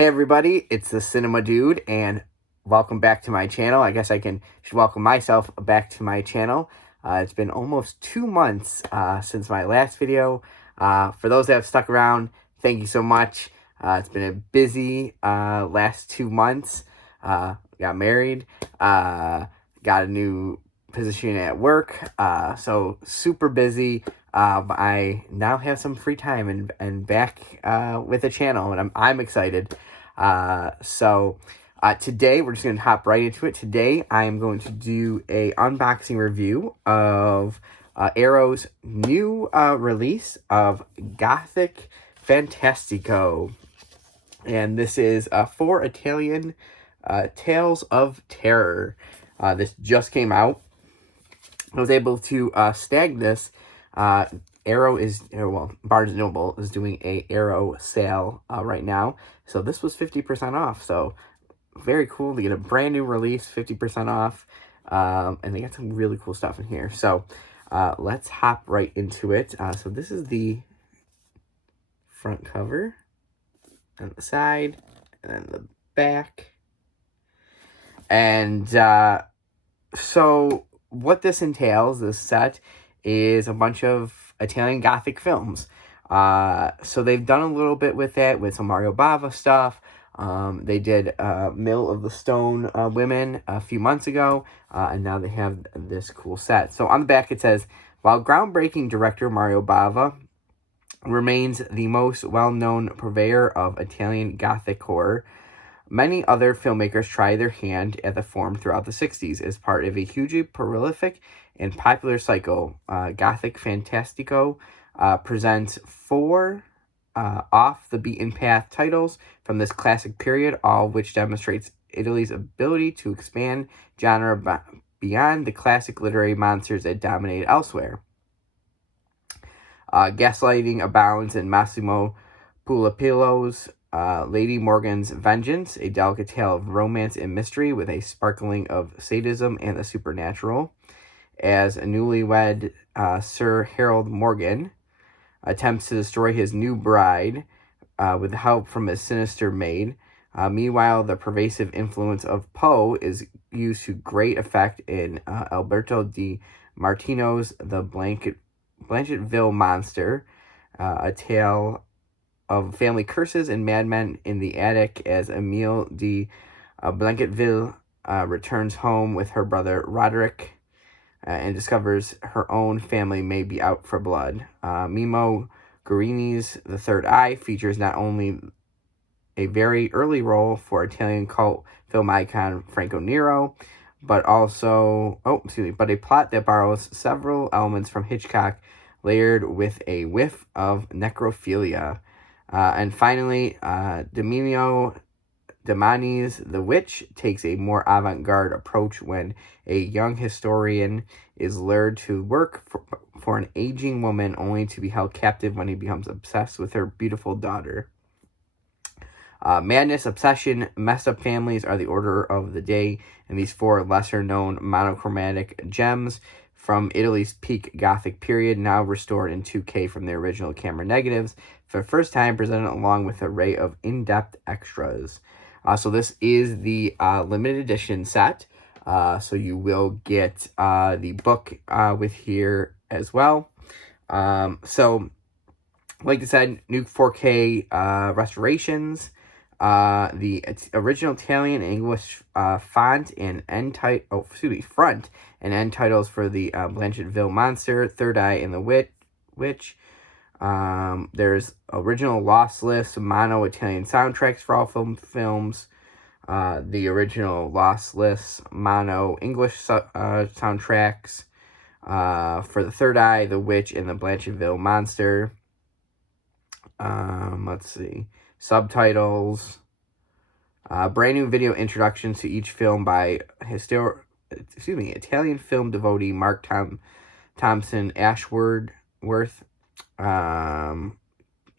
Hey everybody, it's the Cinema Dude, and welcome back to my channel. I guess should welcome myself back to my channel. It's been almost 2 months since my last video. For those that have stuck around, thank you so much. It's been a busy last 2 months. Got married, got a new position at work, so super busy. I now have some free time and back with the channel, and I'm excited. Today we're just going to hop right into it. Today I am going to do a unboxing review of Arrow's new release of Gothic Fantastico. And this is 4 Italian Tales of Terror. This just came out. I was able to snag this. Barnes & Noble is doing a Arrow sale right now. So this was 50% off. So very cool to get a brand new release, 50% off. And they got some really cool stuff in here. So let's hop right into it. So this is the front cover, and the side, and then the back. And so what this entails, this set, is a bunch of Italian Gothic films. So they've done a little bit with that, with some Mario Bava stuff. They did Mill of the Stone Women a few months ago, and now they have this cool set. So on the back it says, while groundbreaking director Mario Bava remains the most well-known purveyor of Italian Gothic horror, many other filmmakers try their hand at the form throughout the 60s as part of a hugely prolific and popular cycle. Gothic Fantastico presents 4 off-the-beaten-path titles from this classic period, all of which demonstrates Italy's ability to expand genre beyond the classic literary monsters that dominate elsewhere. Gaslighting abounds in Massimo Pulipilo's Lady Morgan's Vengeance, a delicate tale of romance and mystery with a sparkling of sadism and the supernatural, as a newlywed Sir Harold Morgan attempts to destroy his new bride with help from his sinister maid. Meanwhile, the pervasive influence of Poe is used to great effect in Alberto Di Martino's The Blankettville Monster, a tale of family curses and madmen in the attic, as Emile de Blankettville returns home with her brother Roderick and discovers her own family may be out for blood. Mimo Guarini's The Third Eye features not only a very early role for Italian cult film icon Franco Nero, but a plot that borrows several elements from Hitchcock, layered with a whiff of necrophilia. And finally, Domino Demani's The Witch takes a more avant-garde approach when a young historian is lured to work for an aging woman, only to be held captive when he becomes obsessed with her beautiful daughter. Madness, obsession, messed up families are the order of the day, and these 4 lesser-known monochromatic gems from Italy's peak Gothic period, now restored in 2K from their original camera negatives, for the first time presented along with an array of in-depth extras. So this is the limited edition set. So you will get the book with here as well. So, like I said, new 4K restorations. The original Italian and English front and end titles for the Blankettville Monster, Third Eye, and the Witch. There's original Lost List mono Italian soundtracks for all films. The original Lost List mono English soundtracks for the Third Eye, the Witch, and the Blankettville Monster. Let's see. Subtitles. Brand new video introductions to each film by Italian film devotee Mark Thompson Ashworth.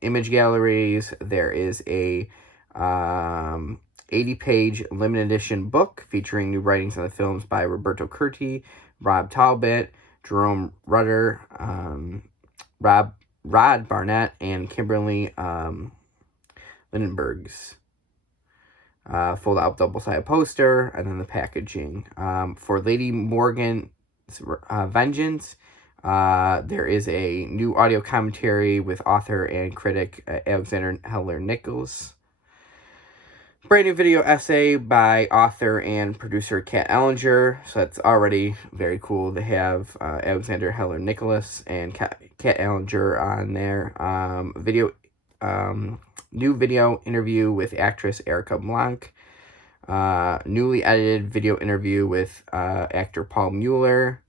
Image galleries. There is a 80-page limited edition book featuring new writings on the films by Roberto Curti, Rob Talbot, Jerome Rudder, Rod Barnett, and Kimberly Lindenbergs. fold out double-sided poster, and then the packaging. For Lady Morgan's Vengeance, there is a new audio commentary with author and critic Alexander Heller Nicholas. Brand new video essay by author and producer Kat Ellinger. So that's already very cool to have Alexander Heller Nicholas and Kat Ellinger on there. New video interview with actress Erica Blanc. Newly edited video interview with actor Paul Mueller.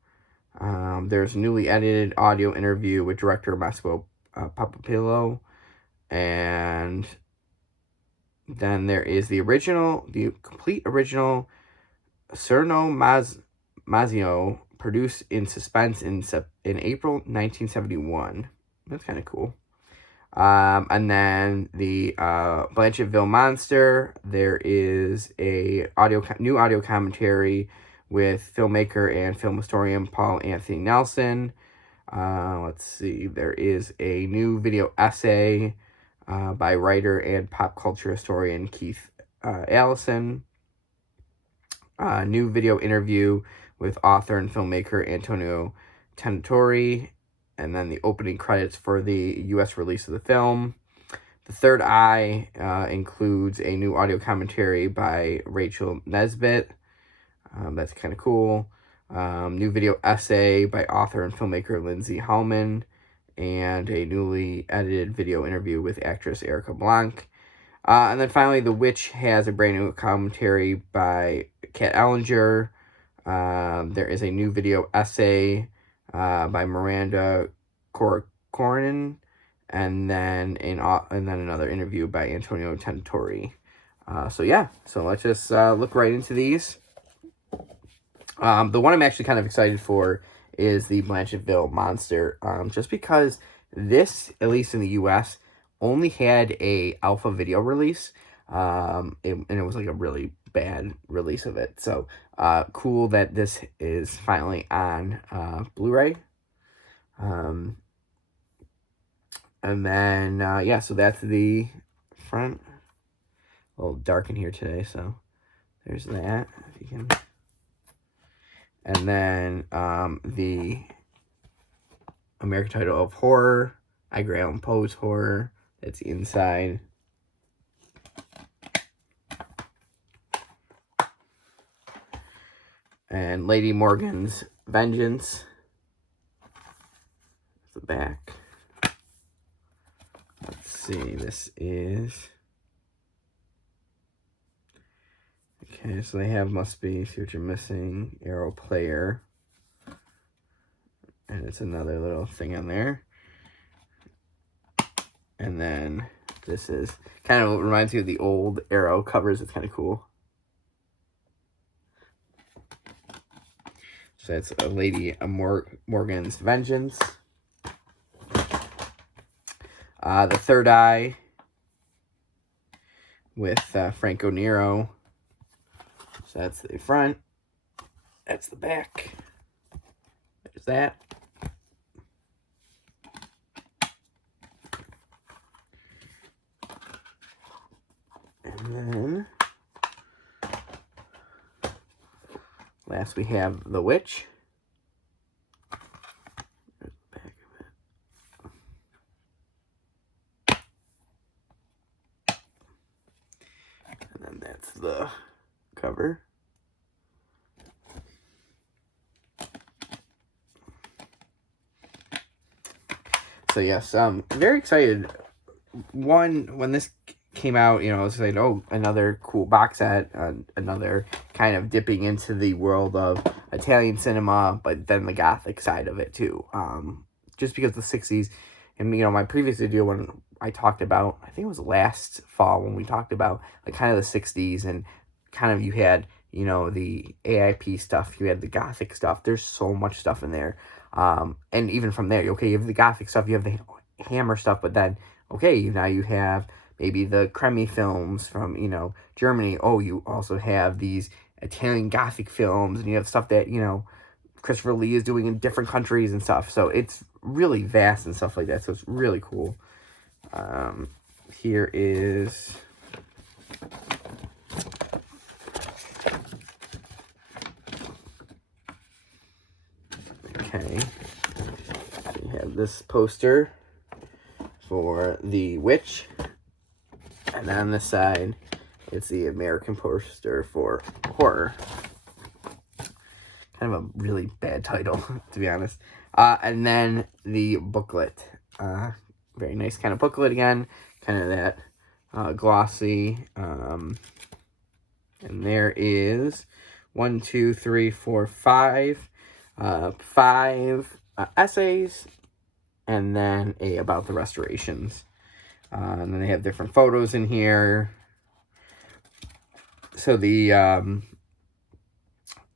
There's a newly edited audio interview with director Massimo Papapillo. And then there is the complete original Cerno Mazio, produced in suspense in April 1971. That's kind of cool. And then the Blanchetville Monster. There is a new audio commentary with filmmaker and film historian Paul Anthony Nelson. Let's see. There is a new video essay by writer and pop culture historian Keith Allison. New video interview with author and filmmaker Antonio Tentori. And then the opening credits for the U.S. release of the film. The Third Eye includes a new audio commentary by Rachel Nesbitt. That's kind of cool. New video essay by author and filmmaker Lindsay Hallman. And a newly edited video interview with actress Erica Blanc. And then finally, The Witch has a brand new commentary by Kat Ellinger. There is a new video essay by Miranda Corcoran, and then another interview by Antonio Tentori. So let's just look right into these. The one I'm actually kind of excited for is the Blanchetville Monster, just because this, at least in the U.S., only had a alpha video release, and it was like a really bad release of it. So cool that this is finally on Blu-ray. And then so that's the front. A little dark in here today, so there's that. If you can. And then the American title of horror, Edgar Allan Poe's horror. That's the inside. And Lady Morgan's Vengeance. The back. Let's see, this is... Okay, so they have Must Be, See What You're Missing, Arrow Player. And it's another little thing on there. And then this is kind of reminds me of the old Arrow covers. It's kind of cool. So that's a Lady Morgan's Vengeance. The Third Eye with Franco Nero. So that's the front. That's the back. There's that. And then last we have The Witch. There's the back of it. And then that's the cover. So yes, I'm very excited. When this came out, I was like, oh, another cool box set, another kind of dipping into the world of Italian cinema, but then the Gothic side of it too. Just because the 60s, and my previous video when I talked about, I think it was last fall when we talked about like kind of the 60s, and kind of you had, the AIP stuff, you had the Gothic stuff. There's so much stuff in there. And even from there, okay, you have the Gothic stuff, you have the Hammer stuff, but then, okay, now you have maybe the Cremi films from, Germany. Oh, you also have these Italian Gothic films, and you have stuff that, Christopher Lee is doing in different countries and stuff. So it's really vast and stuff like that. So it's really cool. Here is this poster for the witch. And on this side, it's the American poster for horror. Kind of a really bad title, to be honest. And then the booklet. Very nice kind of booklet again. Kind of that glossy. And there is 1, 2, 3, 4, 5. 5 essays. And then about the restorations. And then they have different photos in here. So the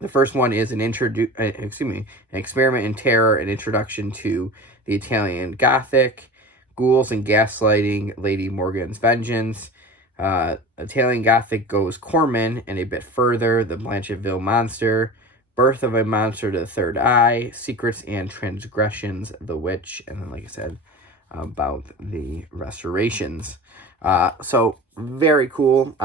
first one is an experiment in terror, an introduction to the Italian Gothic, ghouls and gaslighting, Lady Morgan's vengeance. Italian Gothic goes Corman and a bit further, the Blanchetville monster, birth of a monster to the third eye, secrets and transgressions, the witch, and then, like I said, about the restorations. So very cool.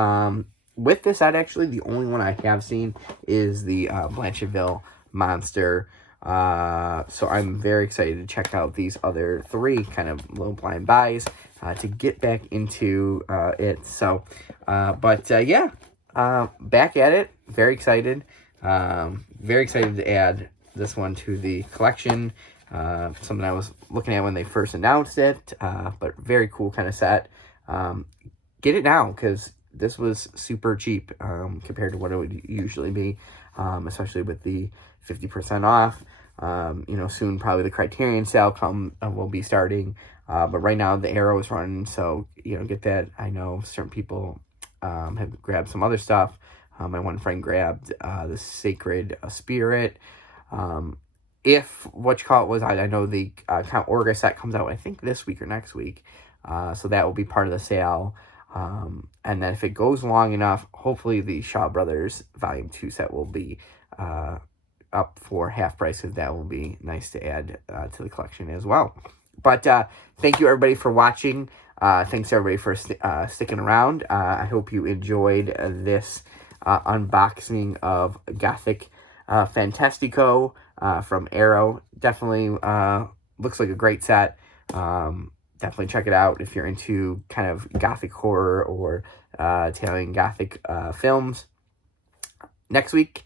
With this set, actually, the only one I have seen is the Blanchetville monster. So I'm very excited to check out these other 3 kind of little blind buys to get back into it. So, yeah, back at it. Very excited. Very excited to add this one to the collection. Something I was looking at when they first announced it, but very cool kind of set. Get it now, because this was super cheap compared to what it would usually be, especially with the 50% off. Soon probably the Criterion sale will be starting, but right now the Arrow is running, so get that. I know certain people have grabbed some other stuff. My one friend grabbed the Sacred Spirit. If I know the Count Orga set comes out, I think this week or next week, so that will be part of the sale. And then if it goes long enough, hopefully the Shaw Brothers Volume 2 set will be up for half price, because that will be nice to add to the collection as well. But thank you, everybody, for watching. Thanks, everybody, for sticking around. I hope you enjoyed this unboxing of Gothic Fantastico from Arrow. Definitely looks like a great set. Definitely check it out if you're into kind of Gothic horror or Italian Gothic films. Next week,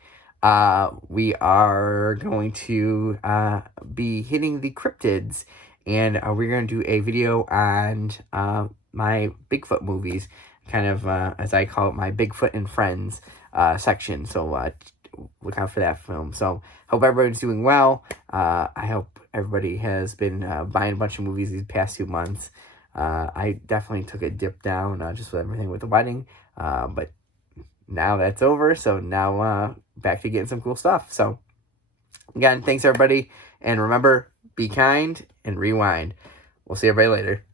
we are going to be hitting the cryptids, and we're going to do a video on my Bigfoot movies, kind of, as I call it, my Bigfoot and Friends section. So look out for that film. So hope everybody's doing well. I hope everybody has been buying a bunch of movies these past 2 months. I definitely took a dip down just with everything with the wedding, but now that's over, so now back to getting some cool stuff. So again, thanks everybody, and remember, be kind and rewind. We'll see everybody later.